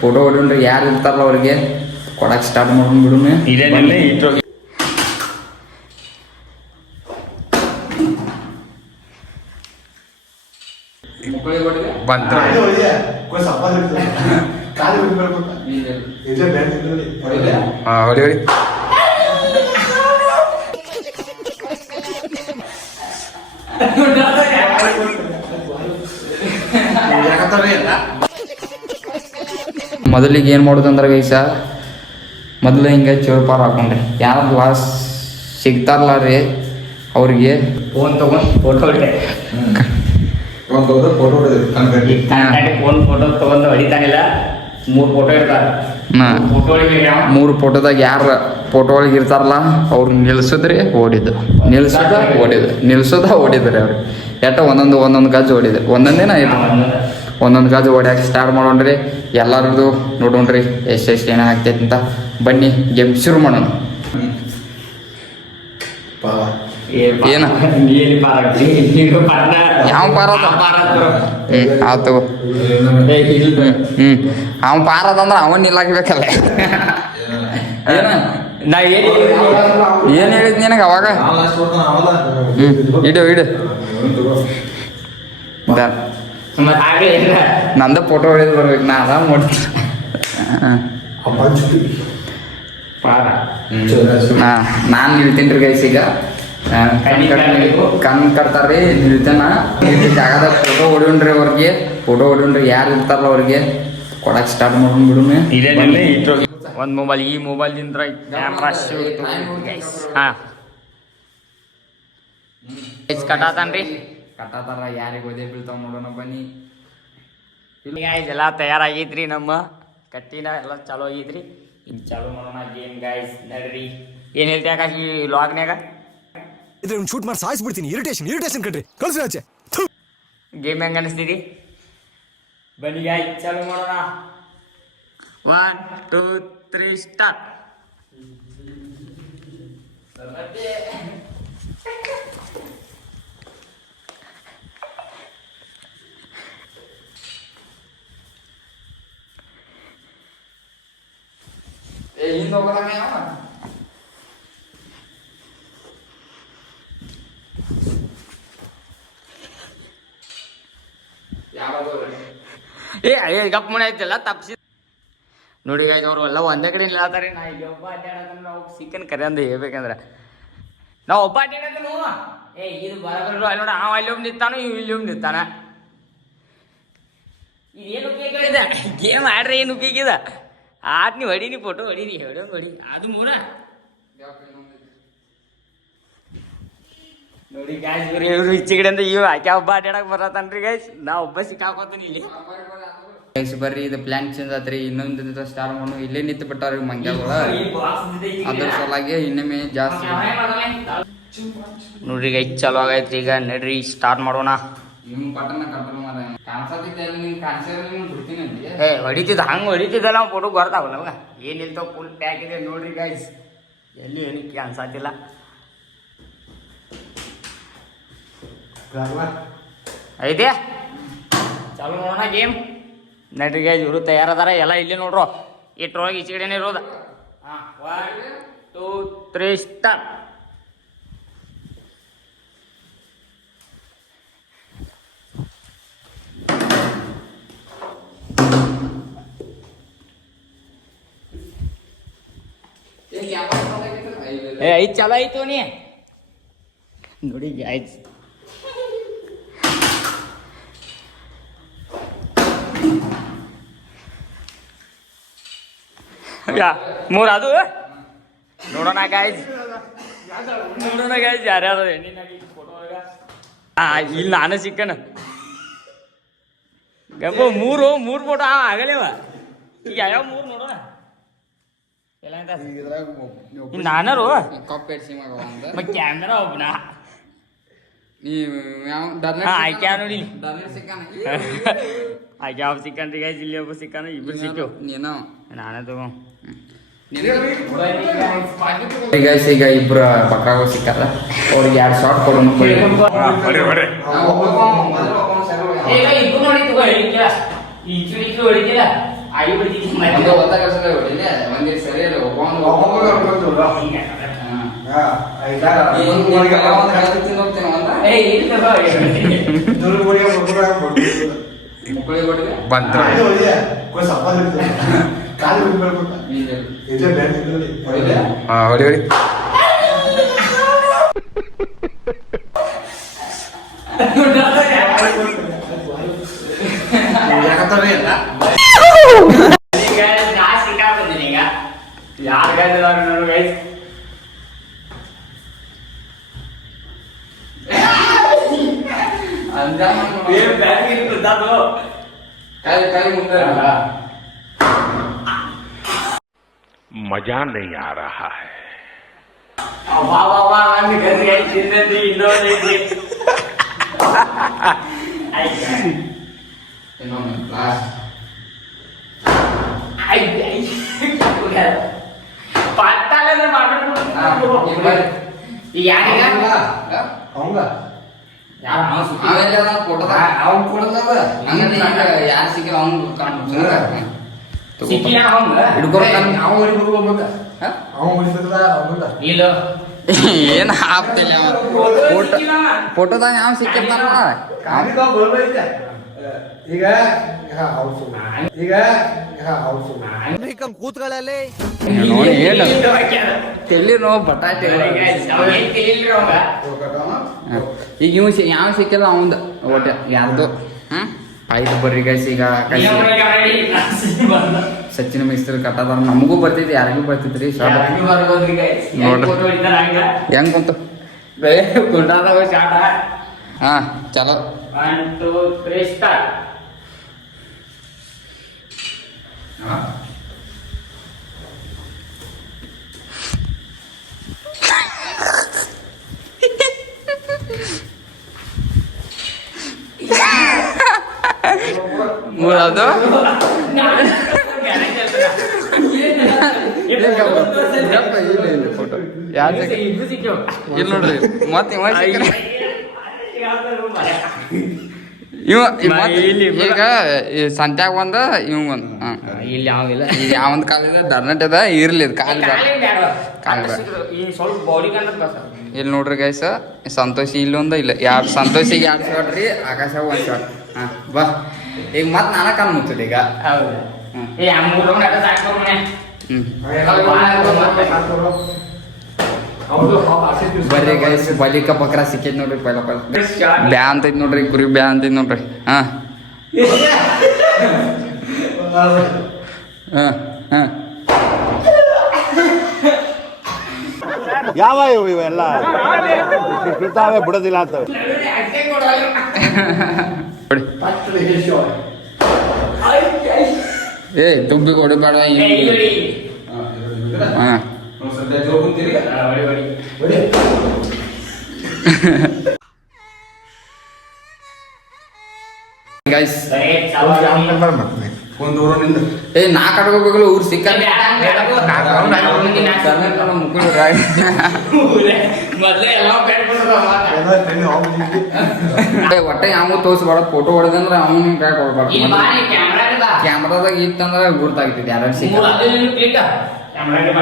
Photo ಹೊಡಿಯೋಣ್ರಿ ಯಾರು ಇರ್ತಾರಲ್ಲ ಅವ್ರಿಗೆ ಕೊಡಕ್ಕೆ ಸ್ಟಾರ್ಟ್ ಮಾಡೋಣ ಬಿಡು. ಬಂತ ಹೊಡಿ ಹೊಡಿ ಮೊದಲಿಗೆ ಏನು ಮಾಡೋದಂದ್ರೆ ಗೈಸ, ಮೊದಲು ಹಿಂಗೆ ಚೌಪಾರ್ ಹಾಕೊಂಡ್ರಿ ಯಾರು ಲಾಸ್ ಸಿಗ್ತಾರಲ್ಲ ರೀ ಅವ್ರಿಗೆ ಫೋನ್ ತಗೊಂಡು ಫೋಟೋ ಫೋಟೋ ತಗೊಂಡು ಹೊಡಿತಾನಿಲ್ಲ. 3 ಫೋಟೋ ಇರ್ತಾರೆ. 3 ಫೋಟೋದಾಗ ಯಾರು ಫೋಟೋ ಒಳಗೆ ಇರ್ತಾರಲ್ಲ ಅವ್ರು ನಿಲ್ಸಿದ್ರಿ ಓಡಿದ್ದು, ನಿಲ್ಸೋದ ಓಡಿದ್ರಿ ಅವ್ರು ಎಟ್ಟ ಒಂದೊಂದು ಗಾಜು ಓಡಿದ್ರಿ. ಒಂದೊಂದೇನ ಒಂದೊಂದು ಗಾಜು ಓಡ್ಯಾಕೆ ಸ್ಟಾರ್ಟ್ ಮಾಡೋಣ್ರಿ. ಎಲ್ಲರದು ನೋಡೋಣ್ರಿ ಎಷ್ಟು ಏನ ಆಗ್ತೈತೆ ಅಂತ. ಬನ್ನಿ ಗೇಮ್ ಶುರು ಮಾಡೋಣ. ಏನ ಯಾವ ಪಾರದ ಆತು ಅವ ಪಾರದಂದ್ರೆ ಅವನ್ ನಿಲ್ಲಾಕ್ಬೇಕಲ್ಲ. ನಾ ಏನ್ ಹೇಳಿದ್ ನಿನಗ ಅವಾಗ? ಇಡು ನಂದ ಫೋಟೋ ಹೊಡೆದು ಬರ್ಬೇಕು. ನಾ ಆರಾಮ್ ಮಾಡ್ತೀನಿ. ನಾನು ನಿಲ್ತೀನಿ ರೀ ಗೈಸ್. ಈಗ ಕಣ್ ಕಟ್ತಾರ್ರಿ ನಿಲ್ತೇನ ಜಾಗದಾಗ ಫೋಟೋ ಹೊಡಿಯೋಣ್ರಿ. ಅವ್ರಿಗೆ ಫೋಟೋ ಹೊಡಿಯೋಣ್ರಿ ಯಾರು ಇರ್ತಾರಲ್ಲ ಅವ್ರಿಗೆ ಕೊಡಕ್ಕೆ ಸ್ಟಾರ್ಟ್ ಮಾಡೋಣ ಬಿಡು. ಒಂದು ಮೊಬೈಲ್, ಈ ಮೊಬೈಲ್ದಿಂದ ಕ್ಯಾಮ್ರಾ ಶೂಟ್ ಕಟ್ಟಾತಾನ್ರಿ. ಕಟ್ಟಾತಾರ ಯಾರಿಗೆ ಓದೇ ಬೀಳ್ತಾವ ನೋಡೋಣ ಬನ್ನಿ. ಎಲ್ಲ ತಯಾರಾಗೈತ್ರಿ. ನಮ್ಮ ಕಟ್ಟಿನ ಎಲ್ಲ ಚಾಲೂ ಆಗೈತ್ರಿ. ಈಗ ಚಾಲೂ ಮಾಡೋಣ ಗೇಮ್ ಗೈಸ್. ನಡ್ರಿ ಏನು ಹೇಳ್ತೀಯ ಆಕಾಶ್ ಈ ಲಾಗ್ನ್ಯಾಗ? ಇದ್ರ ಶೂಟ್ ಮಾಡಿ ಸಾಯಿಸ್ಬಿಡ್ತೀನಿ. ಇರಿಟೇಷನ್ ಕಣ್ರಿ, ಕಳ್ಸಿ ಆಚೆ. ಗೇಮ್ ಹೆಂಗೆ ಅನಿಸ್ತೀರಿ? ಬನ್ನಿ ಗಾಯ್ಸ್ ಚಾಲೂ ಮಾಡೋಣ. 1 2 3 ಸ್ಟಾರ್ಟ್. ಗಪ್ ಮನೆ ಐತಿಲ್ಲ ತಪ್ಸಿ ನೋಡಿ ಗಾಯ್ಸ್. ಅವರು ಎಲ್ಲ ಒಂದೇ ಕಡೆ ನಿಲ್ಲಾತಾರೆ. ನಾ ಇಲ್ಲಿ ಒಬ್ಬ ಅಡ್ಡಾಡೋದನ್ನ ನಾವು ಸಿಕ್ಕನ್ ಕರೆ ಅಂದ ಹೇಳ್ಬೇಕಂದ್ರೆ ನಾವು ಒಬ್ಬ ಅಡ್ಡಾಡೋದನು ಇದು ಬರಬರ ಅಲ್ಲಿ ನೋಡಿ. ಅವ ಅಲ್ಲಿ ಒಬ್ಬ ನಿಂತಾನು, ಇವ್ ಇಲ್ಲಿ ಒಬ್ಬ ನಿಂತಾನ. ಇದೇನು ಉಪಯೋಗ ಇದೆ? ಗೇಮ್ ಆಡ್ರೆ ಏನು ಉಪಯೋಗ ಇದೆ? ಆದ್ ನೀವು ಹೊಡೀನಿ, ಫೋಟೋ ಹೊಡೀನಿ, ಹೊಡಿ ಅದು ಮೂರ ನೋಡಿ ಗಾಯ್ಸ್. ಇವ್ರು ಈಚೆಗಡೆ ಅಂತ ಇವ್ ಆಕೆ ಒಬ್ಬ ಅಡ್ಡಾಡಕ್ ಬರತಾನ್ರಿ ಗಾಯ್ಸ್. ನಾ ಒಬ್ಬ ಸಿಕ್ಕಾಕೋತೀನಿ ಇಲ್ಲಿ. ಗೈಸ್ ಬರ್ರಿ, ಇದು ಪ್ಲಾನ್ ಚೇಂಜ್ ಆತ್ರಿ. ಇನ್ನೊಂದು ಸ್ಟಾರ್ಟ್ ಮಾಡೋಣ. ಇಲ್ಲೇ ನಿಂತು ಬಿಟ್ಟಾರ ಮಂಗ್ಯಾಗಳು. ಅದ್ರ ಸಲುವಾಗಿ ಇನ್ನೊಮ್ಮೆ ಜಾಸ್ತಿ ನೋಡ್ರಿ ಗೈಸ್ ಚಾಲು ಆಗೈತ್ರಿ. ಈಗ ನಡ್ರಿ ಸ್ಟಾರ್ಟ್ ಮಾಡೋಣ. ಹೊಡಿತಿದ್ದ ಹಂಗೆ ಹೊಡಿತಿದ್ದಲ್ಲ ನಾವು ಫೋಟೋ ಬರ್ತಾವಲ್ಲ ಅವಾಗ ಏನಿಲ್ತಾವ. ಫುಲ್ ಪ್ಯಾಕ್ ಇದೆ ನೋಡ್ರಿ ಗೈಸ್. ಎಲ್ಲಿ ಏನಕ್ಕೆ ಅನ್ಸಾತಿಲ್ಲ. ಐತೆ ಚಾಲು ಮಾಡೋಣ ಗೇಮ್. ನಡ್ರಿ ಗೈಸ್ ಇವರು ತಯಾರದಾರ ಎಲ್ಲ ಇಲ್ಲಿ ನೋಡ್ರು. ಇಟ್ರೊಳಗೆ ಈಚೆ ಕಡೆನೇ ಇರೋದ. 1 2 3 ಸ್ಟಾರ್ಟ್. ಐದು ಚಾಲು ಆಯ್ತು ನೀ ನೋಡಿ ಗೈಸ್. ಮೂರು ಅದು ನೋಡೋಣ ಗೈಸ್. ಯಾರ್ಯಾರು ಇಲ್ಲಿ ನಾನು ಸಿಕ್ಕನ ಗಬ್ಬ ಮೂರು ಫೋಟೋ ಆಗಲೇವ. ಈಗ ಯಾವ 3 ನೋಡೋಣ. ನಾನರು ಕ್ಯಾಮ್ರಾ ಒಬ್ಬನ ಆಯ್ಕೆ ನೋಡಿ. ಆಯ್ಕೆ ಯಾವ ಸಿಕ್ಕನ್ರಿ ಗೈಸ್. ಇಲ್ಲಿ ಒಬ್ಬ ಸಿಕ್ಕಾನ, ಇಬ್ರು ಸಿಕ್ಕು. ನಾನೇ ತಗೋ ಈಗ ಇಬ್ರು ಪಕ್ಕಾಗ ಸಿಕ್ಕಾರ. ಅವ್ರಿಗೆ 2 ಶಾರ್ಟ್ ಕೊಡೋಣ. ಇಬ್ರು ನೋಡಿ ಹೊಡಿತಿಲ್ಲ ಆಗಿ ಬಿಡ್ತಿದ್ದಿ ಒಂದು ಹೊತ್ತ ಕೆಲಸ ಹೊಡಿಲ್ಲ ಒಂದೇ ಸರಿ ಅಲ್ಲ ಒಬ್ಬ ಬಂತ ಹೊಡಿ ಹೊಡಿ ಈಗ ನಾ ಸಿಕ್ಕಾಡ್ತೀನಿ ಈಗ ಯಾರು ಗೈಸ್ ನೋಡು ಗೈಸ್ मजा नहीं आ रहा है ಯಾರು ಸಿಕ್ಕ ಅವ್ನು ಏನ್ ಹಾಕ್ತಿಲ್ಲ ಫೋಟೋದಾಗ ಯಾವ ಸಿಕ್ಕಿರ್ತಾನ ಈಗ ಕೂತ್ಗಳಲ್ಲಿ ನೋಡಿ ಏನು ತೆಲಿ ನೋ ಬಟಾಟೆ ಈಗ ಇವ್ ಯಾವ ಸಿಕ್ಕಿಲ್ಲ ಅವಂದ ಒಟ್ಟೆ ಯಾರ್ದು ಆಯ್ತು ಬರ್ರಿ ಗೈಸ್ ಈಗ ಸಚಿನ್ ಮಿಸ್ತ್ರಿ ಕಟ್ಟದಾರ ನಮಗೂ ಬರ್ತೈತಿ ಯಾರಿಗೂ ಬರ್ತೈತ್ರಿ ನೋಡ್ರಿ ಹೆಂಗ್ ಬಂತು ಹಾ ಚಲೋ 1 2 3 ಸ್ಟಾರ್ಟ್ ಮೂರದು ಫೋಟೋ ಯಾರು ಇಲ್ಲಿ ನೋಡ್ರಿ ಮತ್ತೆ ಇವ ಈಗ ಸಂತ್ಯಾಗ ಒಂದ ಇವ್ ಒಂದ್ ಇಲ್ಲಿ ಯಾವಿಲ್ಲ ಯಾವಂದ್ ಕಾಲಿದ ದರ್ನಟ್ ಅದ ಇರ್ಲಿ ಕಾಲ್ ಸ್ವಲ್ಪ ಬಾಡಿ ಕಂಡ ಇಲ್ಲಿ ನೋಡ್ರಿ ಗೈಸ್ ಸಂತೋಷಿ ಇಲ್ಲೊಂದ ಇಲ್ಲ ಎರಡು ಸಂತೋಷಿಗೆ 2 ಶಾಟ್ ರೀ ಆಕಾಶ 1 ಶಾಟ್ ಹಾ ಬಾ ಈಗ ಮತ್ತೆ ನಾನ ಕಾಲ್ ಮುಗ್ತದೆ ಈಗ ಹೌದಾ ಏ ಮೂರು ರೌಂಡ್ ಆಟ ಸಾಕು ಮನೆ ಬರ್ರಿ ಗೈಸ್ ಬಲಿಕ ಬಕ್ರ ಸಿಕ್ಕೈತಿ ನೋಡ್ರಿ ಪೈಲ ಬ್ಯಾ ಅಂತೈತಿ ನೋಡ್ರಿ ಕುರಿ ಬ್ಯಾ ಅಂತೈತಿ ನೋಡ್ರಿ ಹಾ ಹಾ ಹಾ ಯಾವ ಇವೆಲ್ಲ ಬಿಡ್ತಾವೆ ಬಿಡೋದಿಲ್ಲ ಅಂತವೆ ಏ ದುಡ್ಡು ಕೊಡಬೇಡ ಹಾ ಗೈಸ್ ಏ ನಾ ಕಟ್ಕೋಬೇಕಲ್ಲ ಊರ್ ಸಿಕ್ಕ ಒಟ್ಟೆ ಯಾವ ತೋರಿಸ್ಬೇಡ ಫೋಟೋ ಹೊಡೆದಂದ್ರ ಅವನು ಕೈ ಕೊಡ್ಬಾರ್ದು ಕ್ಯಾಮ್ರಾದಾಗ ಇತ್ತಂದ್ರ ಗುರ್ತಾಗ್ತೈತಿ ಯಾರು ಸಿಕ್ಕ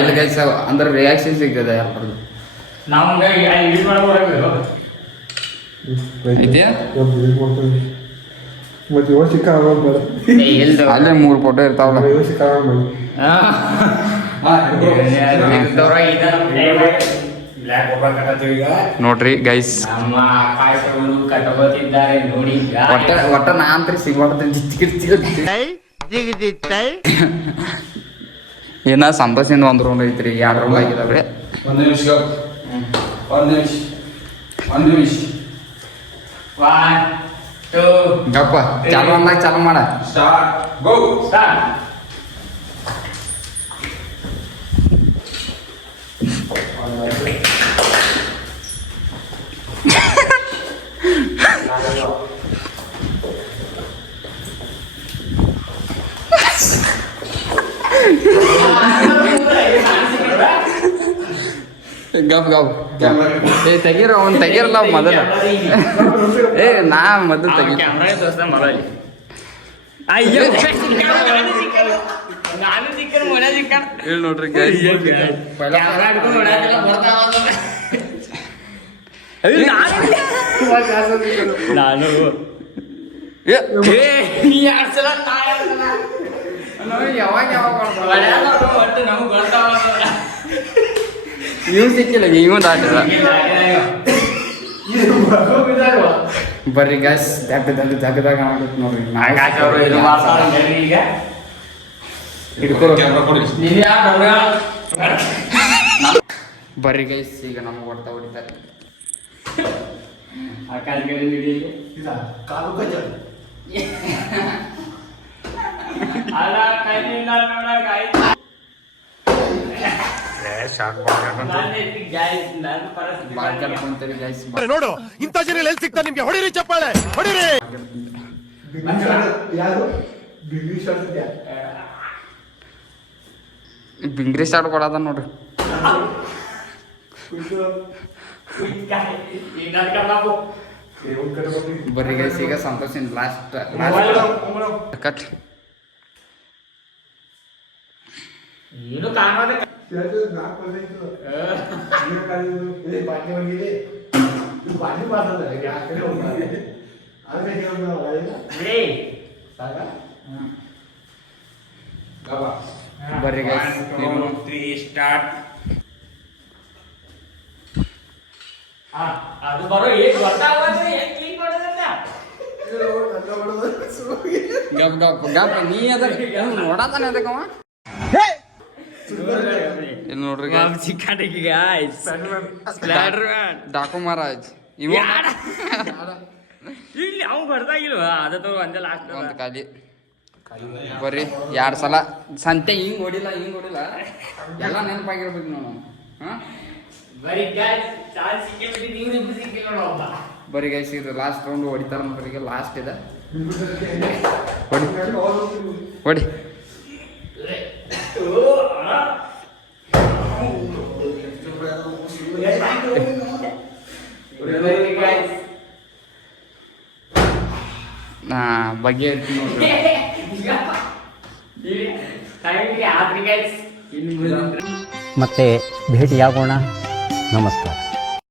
ಇಲ್ಲಿ ಗೈಸ್ ಅಂದ್ರೆ ರಿಯಾಕ್ಷನ್ ಸಿಗ್ತದೆ ಯಾರ್ದು ಇದೆಯಾ ಅಲ್ಲೇ 3 ಫೋಟೋ ಇರ್ತಾವಲ್ಲ ನೋಡ್ರಿ ಗೈಸ್ ಒಟ್ಟ ನಾ ಅಂತ್ರಿ ಸಿಗ್ಬಾರ್ದು ಏನ ಸಂತೋಷದಿಂದ 1 ರೌಂಡ್ ಐತ್ರಿ 2 ರೌಂಡ್ ಆಗಿದಾವ್ರಿ ಒಂದು ನಿಮಿಷ 1 ನಿಮಿಷ 1 2 ಗಪ್ಪ ಚಾಲು ಅಂದಾಗ ಚಾಲು ಮಾಡ ಸ್ಟಾರ್ಟ್ ಗೋ ಸ್ಟಾರ್ಟ್ ಗಪ್ ಗಪ್ ಏ ತೆಗೀರ ಅವ್ನು ತೆಗೀರಲ್ಲ ಮೊದಲ ಏ ನಾ ಮೊದಲು ತೆಗಿ ಕ್ಯಾಮ್ರಾ ತೋರಿಸ್ದ ಮೊಬೈಲ್ ಅಯ್ಯೋ ನಾನು ಸಿಕ್ಕರು ಮೊನ್ನೆ ಸಿಕ್ಕ ಹೇಳಿ ನೋಡ್ರಿ guys. ನಾನು ಏ, ಯಾವಾಗ ಒಟ್ಟು ನಮ್ಗೆ ಗೊತ್ತಾಗ ಇವ್ ಸಿಕ್ಕಿಲ್ಲ ಇವ್ ದಾಟಿಲ್ಲ ಬರ್ರಿ ಗಾಯ್ಸ್ ಜಗದಾಗ ಆಗುತ್ತೆ ನೋಡ್ರಿ ಈಗ ಕ್ಯಾಮ್ರಾ ಕೊಡಿ ಬರ್ರಿ ಗೈಸ್ ಈಗ ನಮ್ಗೆ ಹೊಡ್ತಾ ಹೊಡಿತಾರೆ ಬಾಲ್ ಕಟ್ಕೊಂತಾರೆ ಗೈಸ್ ನೋಡು ಇಂಥ ಜನ ಎಲ್ಲಿ ಸಿಗ್ತಾರೆ ನಿಮ್ಗೆ ಹೊಡಿರಿ ಚಪ್ಪಾಳೆ ಹೊಡಿರಿ ಬಿಂಗ್ರಿ ಸ್ಟಾರ್ಟ್ ಕೊಡೋದ ನೋಡ್ರಿ ಬರ್ರಿ ಗೈಸ್ ಈಗ ಸಂತೋಷ್ ಲಾಸ್ಟ್ ಕಟ್ ಏನು ಕಾಣೋದೆ ಬರ್ರಿ ಗೈಸ್ ಸ್ಟಾರ್ಟ್ ಅದು ಬರೋ ಏನ್ ಗೊತ್ತಾಗೋದು ಏನ್ ಕ್ಲೀನ್ ಮಾಡೋದಲ್ಲ ಗಪ್ ಗಪ್ ಗಪ್ ನೀ ಅದ ನೋಡತಾನೆ ಅದಕ್ಕವ ಇಲ್ಲಿ ನೋಡ್ರಿ ಡಾಕು ಮಹಾರಾಜ್ ಇವ ಇಲ್ಲಿ ಅವ್ನು ಬರ್ದಾಗಿಲ್ವಾ ಅದ ಒಂದೇ ಲಾಸ್ಟ್ ಒಂದು ಖಾಲಿ ಬರ್ರಿ 2 ಸಲ ಸಂತೆ ಹಿಂಗ್ ಹೊಡಿಲ್ಲ ಎಲ್ಲ ನೆನಪಾಗಿರ್ಬೇಕು ನಾವು ಹಾ ಬರೀ ಗಾಯ್ಸ್ ಚಾನ್ಸ್ ಸಿಕ್ಕಿಬಿಟ್ಟು ನೀವು ಇಬ್ಬರು ಸಿಕ್ಕಿಲ್ಲ ನೋಡಪ್ಪ ಬರೀ ಗೈಸ್ ಇದು ಲಾಸ್ಟ್ ರೌಂಡ್ ಹೊಡಿತಾರ ನೋಡ್ರಿ ಲಾಸ್ಟ್ ಇದೆ ಹೊಡಿ ಬಗ್ಗೆ ನೋಡ್ರಿ ಟೈಮ್ಗೆ ಆದ್ರಿ ಗೈಸ್ ಮತ್ತೆ ಭೇಟಿಯಾಗೋಣ ನಮಸ್ಕಾರ.